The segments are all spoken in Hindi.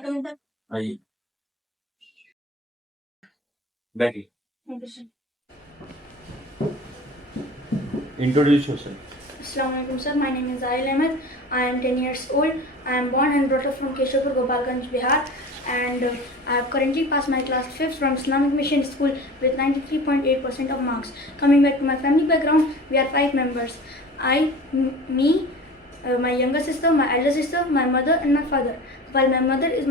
आइए बैठिए introduce yourself Assalamualaikum sir, my name is Zahil Ahmed. I am 10 years old. I am born and brought up from Keshapur, Gopalganj, Bihar, and I have currently passed my class 5th from Islamic Mission School with 93.8% of marks. Coming back to my family background, we are 5 members. My younger sister, my elder sister, my mother and my father. While my mother is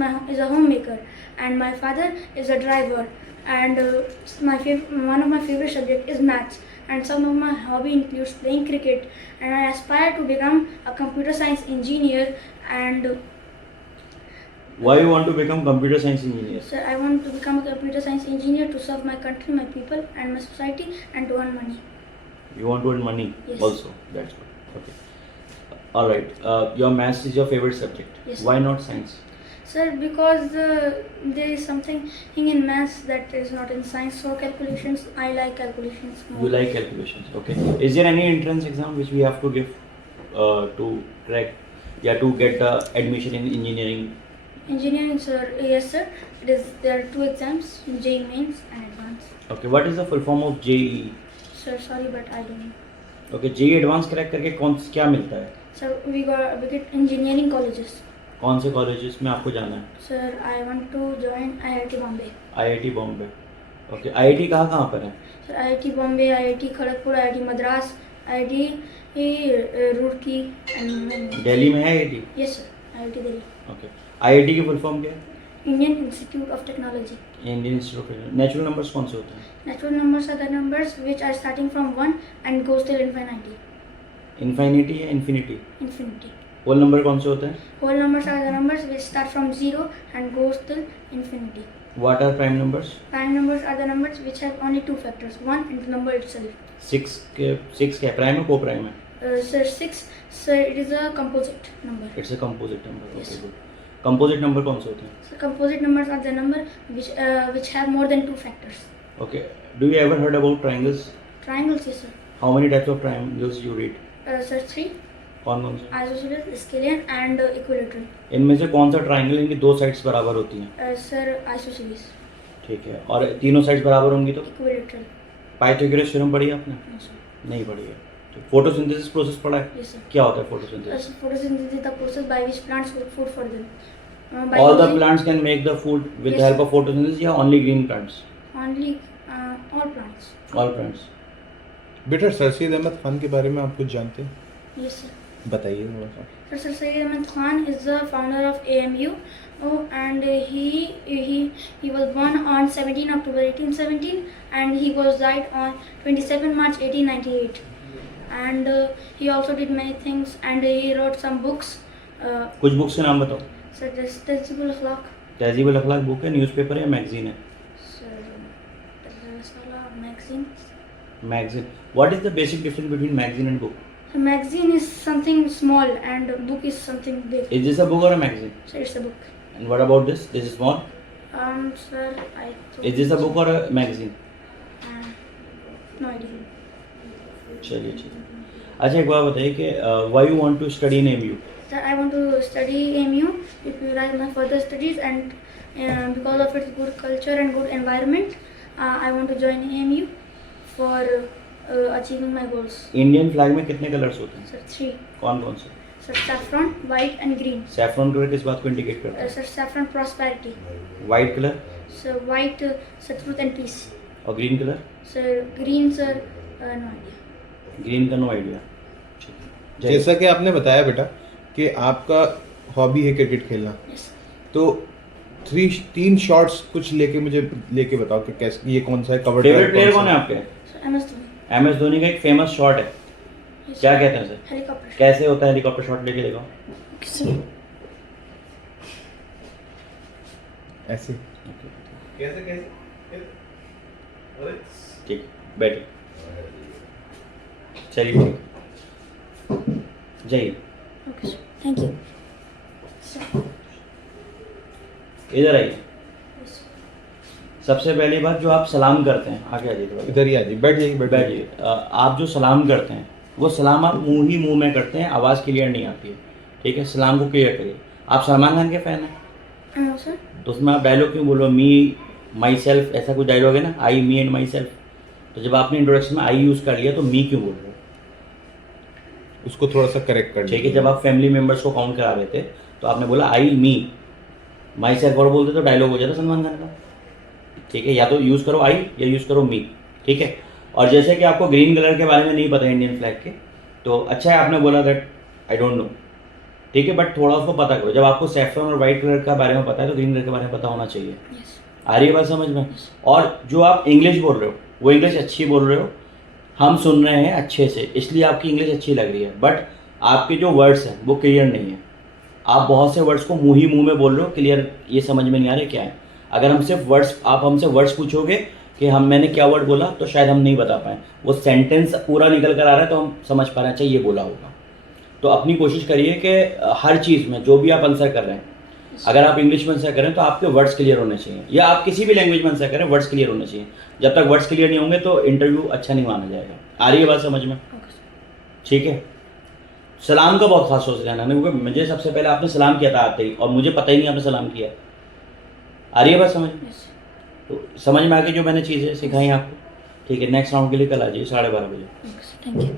a homemaker and my father is a driver, and one of my favorite subject is maths, and some of my hobby includes playing cricket, and I aspire to become a computer science engineer. And why you want to become computer science engineer? sir, I want to become a computer science engineer to serve my country, my people and my society, and to earn money. You want to earn money? Yes. Also, that's good. Okay. All right. Your maths is your favorite subject. Yes. Why not science? Sir, because there is something in maths that is not in science. So calculations, I like calculations more. You like calculations. Okay. Is there any entrance exam which we have to give to crack, to get admission in engineering? Engineering, sir. Yes, sir. There are 2 exams: JEE Mains and Advanced. Okay. What is the full form of JEE? Sir, sorry, but I don't know. Okay. JEE Advanced crack करके क्या मिलता है? Sir, we get engineering colleges. कौन से colleges में आपको जाना है? Sir, I want to join IIT Bombay. IIT Bombay. Okay. IIT कहाँ पर है? Sir, IIT Bombay, IIT Kharagpur, IIT Madras, IIT Roorkee and Delhi में है IIT? yes sir, IIT Delhi. Okay. IIT की full form क्या है? Indian Institute of Technology. Indian Institute of Technology. Natural numbers कौन से होते हैं? Natural numbers are the numbers which are starting from 1 and goes till infinity. Infinity या infinity? Infinity. Whole number कौन से होते हैं? Whole numbers are the numbers which start from 0 and goes till infinity. What are prime numbers? Prime numbers are the numbers which have only 2 factors, 1 and the number itself. 6 क्या prime है co prime है? Sir, 6, sir, it is a composite number. It's a composite number. Yes. Okay, good. Composite number कौन से होते हैं? So composite numbers are the number which have more than 2 factors. Okay. Do you ever heard about triangles? Triangles, yes sir. How many types of triangles you read? Sir, 3. कौन कौन से? Isosceles, scalene and equilateral. इनमें से कौन सा ट्राइंगल इनकी 2 साइड्स बराबर होती हैं? Sir, isosceles. ठीक है. और तीनों साइड्स बराबर होंगी तो? Equilateral. पाइथागोरस थ्योरम पढ़ी आपने? No sir. नहीं पढ़ी है. तो फोटोसिंथेसिस प्रोसेस पढ़ा है? Yes sir. क्या होता है photosynthesis? Photosynthesis is the process by which plants make food for them. All the plants can make the food with the help of photosynthesis या only green plants? Only all plants. All plants. बेटा सर सैयद अहमद खान के बारे में आप कुछ जानते हैं? Yes sir. बताइए थोड़ा सा. Sir Syed Ahmed Khan is the founder of AMU, and he was born on 17 October 1817 and he was died on 27 March 1898. And he also did many things and he wrote some books. कुछ बुक्स के नाम बताओ. Sir, Tazibul Akhlaq. तहजीबुल अखलाक बुक है, न्यूज़पेपर है या मैगजीन है? Sir, Rasala magazine. Magazine. What is the basic difference between magazine and book? So magazine is something small and book is something big. Is this a book or a magazine? So it's a book. And what about this? This is small. Sir, I thought Is this a book or a magazine? No idea. चलिए ठीक है. अच्छा एक बात बताइए कि why you want to study in AMU? Sir, I want to study AMU to utilize my further studies, and because of its good culture and good environment, I want to join AMU for achieving my goals. Indian flag में कितने कलर्स होते हैं? Sir, 3. कौन कौन से? Sir, saffron, white and green. Saffron colour किस बात को इंडिकेट करता है? Sir, saffron prosperity. White colour Sir, white, sir, truth and peace. और green colour? Sir, green, sir, no idea. Green का नो आइडिया. जैसा कि आपने बताया बेटा कि आपका हॉबी है क्रिकेट खेलना, Yes. तो 3 शॉट्स कुछ लेके बताओ कि कैसे ये कौन सा है, कवर फेवरेट प्लेयर कौन है आपके? Sir, MS Dhoni. MS Dhoni का एक फेमस शॉट है, Yes, क्या sir. कहते हैं सर? Helicopter. कैसे होता है हेलीकॉप्टर शॉट? लेके देखो. ऐसे ठीक, बैठिए. चलिए ठीक, जाइए. Okay, sir. Thank you. Sir. इधर आइए. Yes, sir. सबसे पहली बात, जो आप सलाम करते हैं, आगे आ जाइए. इधर ही आ जाइए, बैठ जाइए. बैठिए. आप जो सलाम करते हैं वो सलाम आप मुंह में करते हैं, आवाज़ क्लियर नहीं आती है. ठीक है, सलाम को क्लियर करिए. आप सलमान खान के फ़ैन हैं? सर तो उसमें आप डायलॉग क्यों बोल रहे हो, मी माई सेल्फ, ऐसा कुछ डायलॉग है ना, आई मी एंड माई सेल्फ। तो जब आपने इंट्रोडक्शन में आई यूज़ कर लिया तो मी क्यों बोल रहे हो? उसको थोड़ा सा करेक्ट कर ठीक है, जब आप फैमिली मेम्बर्स को काउंट करा रहे थे तो आपने बोला आई मी माई सेल्फ और बोलते तो डायलॉग हो जाता सलमान खान का। ठीक है, या तो यूज़ करो आई या यूज़ करो मी। ठीक है, और जैसे कि आपको ग्रीन कलर के बारे में नहीं पता इंडियन फ्लैग के, तो अच्छा है आपने बोला दैट आई डोंट नो। ठीक है, बट थोड़ा उसको पता करो। जब आपको सैफरन और वाइट कलर का बारे में पता है तो ग्रीन कलर के बारे में पता होना चाहिए। यस आ रही है बात समझ में? और जो आप इंग्लिश बोल रहे हो वो इंग्लिश अच्छी बोल रहे हो, हम सुन रहे हैं अच्छे से, इसलिए आपकी इंग्लिश अच्छी लग रही है, बट आपके जो वर्ड्स हैं वो क्लियर नहीं है। आप बहुत से वर्ड्स को मुंह ही मुंह में बोल रहे हो, क्लियर ये समझ में नहीं आ रहे क्या है। अगर हम सिर्फ वर्ड्स, आप हमसे वर्ड्स पूछोगे कि मैंने क्या वर्ड बोला, तो शायद हम नहीं बता पाएँ। वो सेंटेंस पूरा निकल कर आ रहा है तो हम समझ पा रहे हैं अच्छा ये बोला होगा। तो अपनी कोशिश करिए कि हर चीज़ में जो भी आप आंसर कर रहे हैं, अगर आप इंग्लिश में आंसर करें तो आपके वर्ड्स क्लियर होने चाहिए, या आप किसी भी लैंग्वेज में आंसर करें वर्ड्स क्लियर होने चाहिए। जब तक वर्ड्स क्लियर नहीं होंगे तो इंटरव्यू अच्छा नहीं माना जाएगा। आ रही है बात समझ में? ओके सर ठीक है, सलाम का बहुत खास सोच रहना, क्योंकि मुझे सबसे पहले आपने सलाम किया था आते ही, और मुझे पता ही नहीं आपने सलाम किया। आ रही है बात समझ? यस तो समझ में आ गई जो मैंने चीज़ें सिखाई आपको। ठीक है, नेक्स्ट राउंड के लिए कल आ जाइए 12:30 बजे। Okay sir thank you